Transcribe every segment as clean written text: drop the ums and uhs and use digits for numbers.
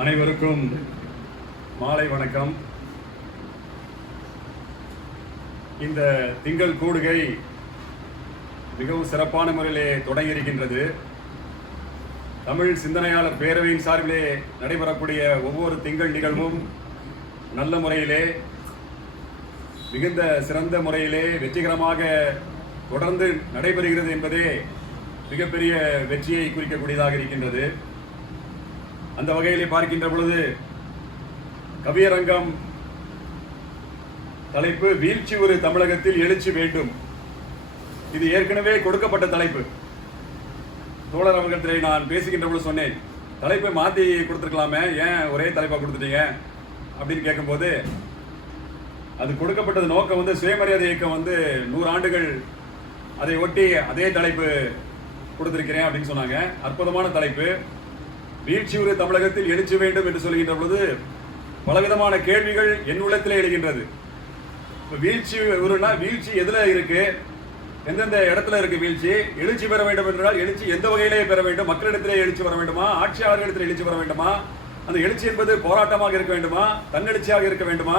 அனைவருக்கும் மாலை வணக்கம். இந்த திங்கள் கூடுகை மிகவும் சிறப்பான முறையிலே தொடங்கியிருக்கின்றது. தமிழ் சிந்தனையாளர் பேரவையின் சார்பிலே நடைபெறக்கூடிய ஒவ்வொரு திங்கள் நிகழ்வும் நல்ல முறையிலே, மிகுந்த சிறந்த முறையிலே வெற்றிகரமாக தொடர்ந்து நடைபெறுகிறது என்பதே மிகப்பெரிய வெற்றியை குறிக்கக்கூடியதாக இருக்கின்றது. அந்த வகையிலே பார்க்கின்ற பொழுது கவியரங்கம் தலைப்பு வீழ்ச்சி ஒரு தமிழகத்தில் எழுச்சி வேண்டும். இது ஏற்கனவே கொடுக்கப்பட்ட தலைப்பு. தோழர் அவர்களிடத்தில் நான் பேசுகின்ற பொழுது சொன்னேன், தலைப்பை மாற்றி கொடுத்துருக்கலாமே, ஏன் ஒரே தலைப்பாக கொடுத்துட்டீங்க அப்படின்னு கேட்கும்போது, அது கொடுக்கப்பட்டது நோக்கம் சுயமரியாதை இயக்கம் 100 ஆண்டுகள் அதை ஒட்டி அதே தலைப்பு கொடுத்திருக்கிறேன் அப்படின்னு சொன்னாங்க. அற்புதமான தலைப்பு. வீழ்ச்சி ஒரு தமிழகத்தில் எழுச்சி வேண்டும் என்று சொல்கின்ற பொழுது பலவிதமான கேள்விகள் என் உள்ளத்திலே எழுகின்றது. வீழ்ச்சி ஒருனா வீழ்ச்சி எதுல இருக்கு, எந்தெந்த இடத்துல இருக்கு வீழ்ச்சி? எழுச்சி பெற வேண்டும் என்றால் எழுச்சி எந்த வகையிலே பெற வேண்டும்? மக்களிடத்திலே எழுச்சி வர வேண்டுமா, ஆட்சியாளர்களிடத்தில் எழுச்சி வர வேண்டுமா? அந்த எழுச்சி என்பது போராட்டமாக இருக்க வேண்டுமா, தன்னெழுச்சியாக இருக்க வேண்டுமா?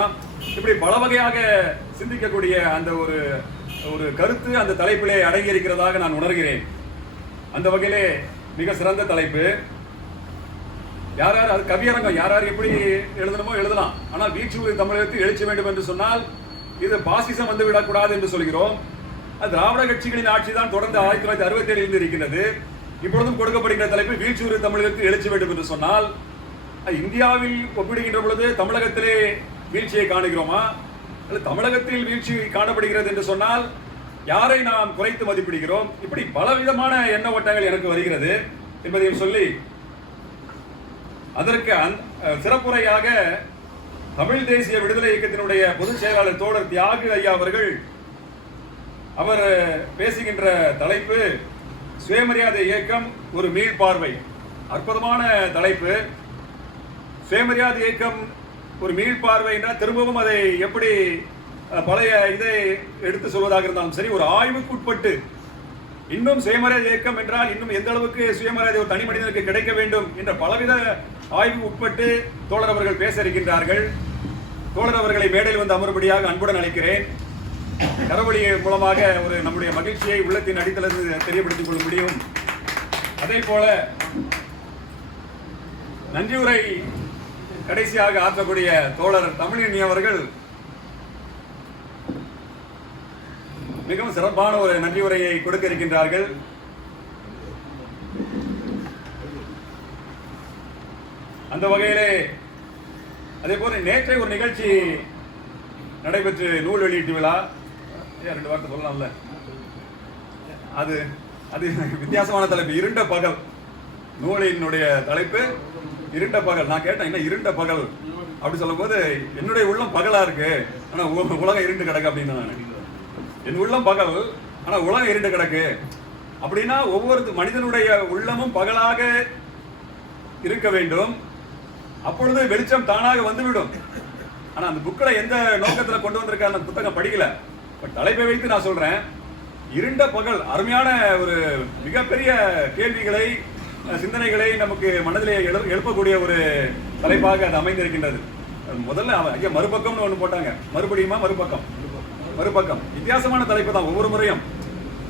இப்படி பல வகையாக சிந்திக்கக்கூடிய அந்த ஒரு கருத்து அந்த தலைப்பிலே அடங்கி இருக்கிறதாக நான் உணர்கிறேன். அந்த வகையிலே மிக சிறந்த தலைப்பு. யார் யார் அது கவியரங்கம் யார் யார் எப்படி எழுதணுமோ எழுதலாம். ஆனால் வீழ்ச்சி ஒரு தமிழகத்தில் எழுச்சி வேண்டும் என்று சொன்னால் இது பாசிசம் விடக்கூடாது என்று சொல்கிறோம். அது திராவிட கட்சிகளின் ஆட்சி தான் தொடர்ந்து 1967 இருந்து இருக்கின்றது. இப்பொழுதும் கொடுக்கப்படுகின்ற தலைப்பு வீழ்ச்சி ஒரு தமிழகத்தில் எழுச்சி வேண்டும் என்று சொன்னால், இந்தியாவில் ஒப்பிடுகின்ற பொழுது தமிழகத்திலே வீழ்ச்சியை காணுகிறோமா, அல்லது தமிழகத்தில் வீழ்ச்சி காணப்படுகிறது என்று சொன்னால் யாரை நாம் குறைத்து மதிப்பிடுகிறோம்? இப்படி பலவிதமான எண்ண ஓட்டங்கள் எனக்கு வருகிறது என்பதையும் சொல்லி, அதற்கு சிறப்புரையாக தமிழ் தேசிய விடுதலை இயக்கத்தினுடைய பொதுச் செயலாளர் தோழர் தியாகு ஐயா அவர்கள் அவர் பேசுகின்ற தலைப்பு சுயமரியாதை இயக்கம் ஒரு மீள்பார்வை. அற்புதமான தலைப்பு. சுயமரியாதை இயக்கம் ஒரு மீள்பார்வை என்றால் திரும்பவும் அதை எப்படி பழைய இதை எடுத்து சொல்வதாக இருந்தாலும் சரி, ஒரு ஆய்வுக்கு உட்பட்டு இன்னும் சுயமரியாதை இயக்கம் என்றால் இன்னும் எந்த அளவுக்கு சுயமரியாதை ஒரு தனி மனிதனுக்கு கிடைக்க வேண்டும் என்ற பலவித ஆய்வு உட்பட்டு தோழர் அவர்கள் பேச இருக்கின்றார்கள். தோழர் அவர்களை மேடையில் அமர்படியாக அன்புடன் அழைக்கிறேன். கரவழி மூலமாக ஒரு நம்முடைய மகிழ்ச்சியை உள்ளத்தின் அடித்தளத்தில் தெரியப்படுத்திக் கொள்ள முடியும். அதே போல நன்றியுரை கடைசியாக ஆற்றக்கூடிய தோழர் தமிழினி அவர்கள் மிகவும் சிறப்பான ஒரு நன்றி உரையை கொடுக்க இருக்கின்றார்கள். அந்த வகையிலே அதே போல நேற்றை ஒரு நிகழ்ச்சி நடைபெற்று நூல் வெளியீட்டு விழா, 2 வார்த்தை சொல்லலாம்ல, அது அது வித்தியாசமான தலைப்பு, இருண்ட பகல். நூலினுடைய தலைப்பு இருண்ட பகல். நான் கேட்டேன், என்ன இருண்ட பகல் அப்படி சொல்லும் போது, என்னுடைய உள்ளம் பகலா இருக்கு ஆனா உலகம் இருண்டு கிடக்கு அப்படின்னு. நான் என் உள்ளம் பகல் ஆனா உலகம் இருண்டு கிடக்கு அப்படின்னா, ஒவ்வொரு மனிதனுடைய உள்ளமும் பகலாக இருக்க வேண்டும். அப்பொழுது வெளிச்சம் தானாக வந்துவிடும். ஆனா அந்த புக்கில் எந்த நோக்கத்துல கொண்டு வந்திருக்க அந்த புத்தகம் படிக்கல. தலைப்பை வைத்து நான் சொல்றேன், இருண்ட பகல். அருமையான ஒரு மிகப்பெரிய கேள்விகளை, சிந்தனைகளை நமக்கு மனதிலே எழுப்பக்கூடிய ஒரு தலைப்பாக அது அமைந்திருக்கின்றது. முதல்ல ஐயா மறுபக்கம்னு ஒன்று போட்டாங்க, மறுபடியுமா மறுபக்கம், மறுபக்கம். வித்தியாசமான தலைப்பு தான் ஒவ்வொரு முறையும்.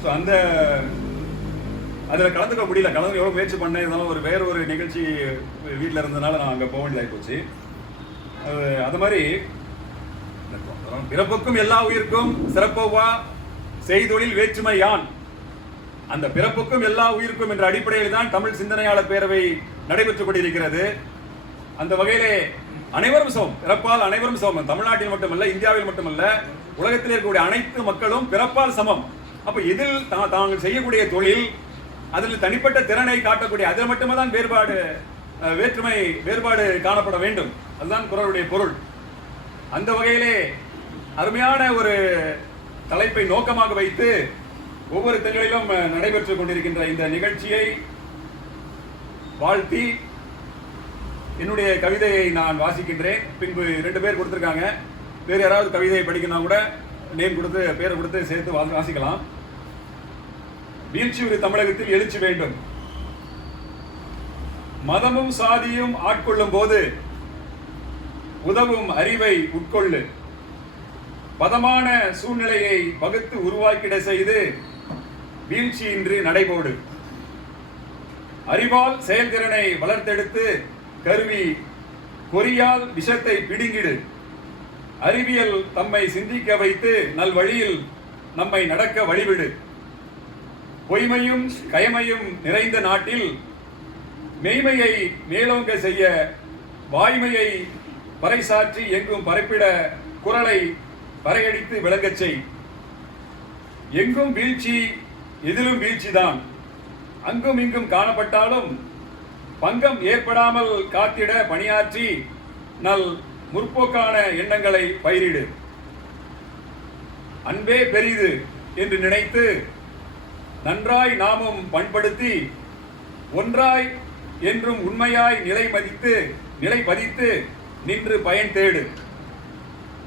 ஸோ அந்த அதில் கலந்துக்க முடியல. கலந்து எவ்வளோ முயற்சி பண்ணேன், இருந்தாலும் வேற ஒரு நிகழ்ச்சி வீட்டில் இருந்ததுனால நான் அங்கே போக வேண்டியதாகி போச்சு. அது மாதிரி பிறப்புக்கும் எல்லா உயிருக்கும் சிறப்பவா செய்தொழில் வேற்றுமை யான். அந்த பிறப்புக்கும் எல்லா உயிருக்கும் என்ற அடிப்படையில் தான் தமிழ் சிந்தனையாளர் பேரவை நடைபெற்றுக் கொண்டிருக்கிறது. அந்த வகையிலே அனைவரும் சமம், பிறப்பால் அனைவரும் சமம். தமிழ்நாட்டில் மட்டுமல்ல, இந்தியாவில் மட்டுமல்ல, உலகத்தில் இருக்கக்கூடிய அனைத்து மக்களும் பிறப்பால் சமம். அப்ப இதில் தாங்கள் செய்யக்கூடிய தொழில், அதில் தனிப்பட்ட திறனை காட்டக்கூடிய, அதில் மட்டுமே தான் வேறுபாடு காணப்பட வேண்டும். அதுதான் குறளுடைய பொருள். அந்த வகையிலே அருமையான ஒரு தலைப்பை நோக்கமாக வைத்து ஒவ்வொரு திங்களிலும் நடைபெற்றுக் கொண்டிருக்கின்ற இந்த நிகழ்ச்சியை வாழ்த்தி என்னுடைய கவிதையை நான் வாசிக்கின்றேன். பின்பு 2 பேர் கொடுத்துருக்காங்க. வேறு யாராவது கவிதையை படிக்கணும் கூட நேம் கொடுத்து பேரை கொடுத்து சேர்த்து வாசிக்கலாம். வீழ்ச்சி ஒரு தமிழகத்தில் எழுச்சி வேண்டும். மதமும் சாதியும் ஆட்கொள்ளும் போது உதவும் அறிவை உட்கொள்ளு. பதமான சூழ்நிலையை பகுத்து உருவாக்கிட செய்து வீழ்ச்சியின்றி நடைபோடு. அறிவால் செயல்திறனை வளர்த்தெடுத்து கருவி பொறியால் விஷத்தை பிடுங்கிடு. அறிவியல் தம்மை சிந்திக்க வைத்து நல்வழியில் நம்மை நடக்க வழிவிடு. பொய்மையும் கயமையும் நிறைந்த நாட்டில் மெய்மையை மேலோங்க செய்ய வாய்மையை பறைசாற்றி எங்கும் பரப்பிட குரலை பறையடித்து விளங்கச் செய். எங்கும் வீழ்ச்சி, எதிலும் வீழ்ச்சிதான். அங்கும் இங்கும் காணப்பட்டாலும் பங்கம் ஏற்படாமல் காத்திட பணியாற்றி நல் முற்போக்கான எண்ணங்களை பயிரிடு. அன்பே பெரிது என்று நினைத்து நன்றாய் நாமும் பண்படுத்தி ஒன்றாய் என்றும் உண்மையாய் நிலை பதித்து நின்று பயன் தேடு.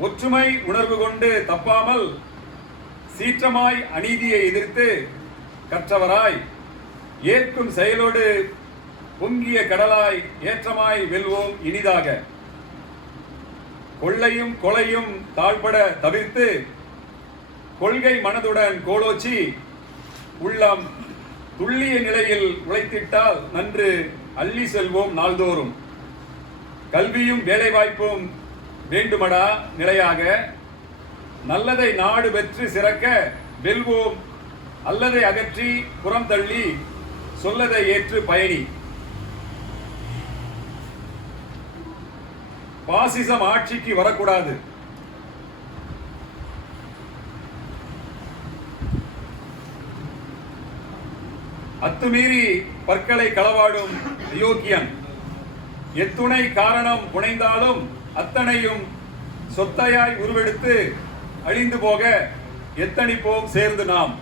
ஒற்றுமை உணர்வு கொண்டு தப்பாமல் சீற்றமாய் அநீதியை எதிர்த்து கற்றவராய் ஏற்கும் செயலோடு பொங்கிய கடலாய் ஏற்றமாய் வெல்வோம் இனிதாக. கொள்ளையும் கொலையும் தாழ்பட தவிர்த்து கொள்கை மனதுடன் கோலோச்சி உள்ளம் துல்லிய நிலையில் உழைத்திட்டால் நன்று அள்ளி செல்வோம் நாள்தோறும். கல்வியும் வேலைவாய்ப்பும் வேண்டுமடா நிலையாக. நல்லதை நாடு வெற்றி சிறக்க வெல்வோம். அல்லதை அகற்றி புறம் தள்ளி சொல்லதை ஏற்று பயணி. பாசிசம் ஆட்சிக்கு வரக்கூடாது. அத்துமீறி பற்களை களவாடும் அயோக்கியன் எத்துணை காரணம் புனைந்தாலும் அத்தனையும் சொத்தையாய் உருவெடுத்து அழிந்து போக எத்தனிப்போம் சேர்ந்து நாம்.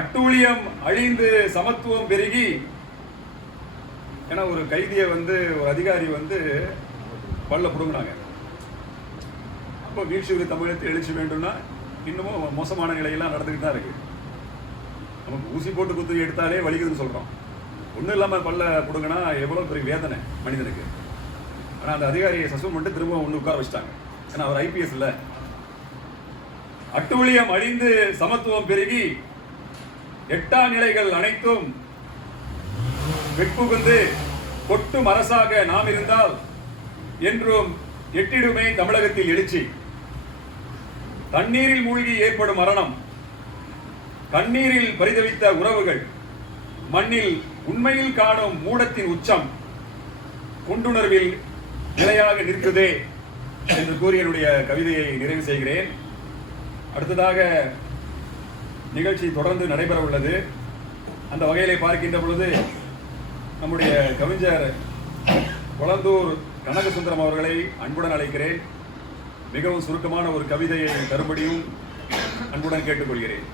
அட்டூழியம் அழிந்து சமத்துவம் பெருகி. ஏன்னா ஒரு கைதியை ஒரு அதிகாரி பல்ல புடுங்கினாங்க. அப்போ வீழ்ச்சி ஒரு தமிழகத்தில் எழுச்சி வேண்டும்னா இன்னமும் மோசமான நிலையெல்லாம் நடந்துக்கிட்டு தான் இருக்கு. நமக்கு ஊசி போட்டு குத்து எடுத்தாலே வலிக்குதுன்னு சொல்கிறோம். ஒன்றும் இல்லாமல் பல்ல கொடுங்கன்னா எவ்வளோ பெரிய வேதனை மனிதனுக்கு. ஆனால் அந்த அதிகாரியை சஸ்பெண்ட் பண்ணிட்டு திரும்ப ஒன்று உட்கார வச்சிட்டாங்க. ஏன்னா அவர் ஐபிஎஸ் இல்லை. அட்டூழியம் அழிந்து சமத்துவம் பெருகி எட்டா நிலைகள் அனைத்தும் வெட்புகுந்து கொட்டும் அரசாக நாம் இருந்தால் என்றும் எட்டிடுமே தமிழகத்தில் எழுச்சி. தண்ணீரில் மூழ்கி ஏற்படும் மரணம், கண்ணீரில் பரிதவித்த உறவுகள், மண்ணில் உண்மையில் காணும் மூடத்தின் உச்சம் கொண்டுணர்வில் நிலையாக நிற்குதே என்று கூறி என்னுடைய கவிதையை நிறைவு செய்கிறேன். அடுத்ததாக நிகழ்ச்சி தொடர்ந்து நடைபெற உள்ளது. அந்த வகையிலே பார்க்கின்ற பொழுது நம்முடைய கவிஞர் கொளந்தூர் கனகசுந்தரம் அவர்களை அன்புடன் அழைக்கிறேன். மிகவும் சுருக்கமான ஒரு கவிதையை தரும்படியும் அன்புடன் கேட்டுக்கொள்கிறேன்.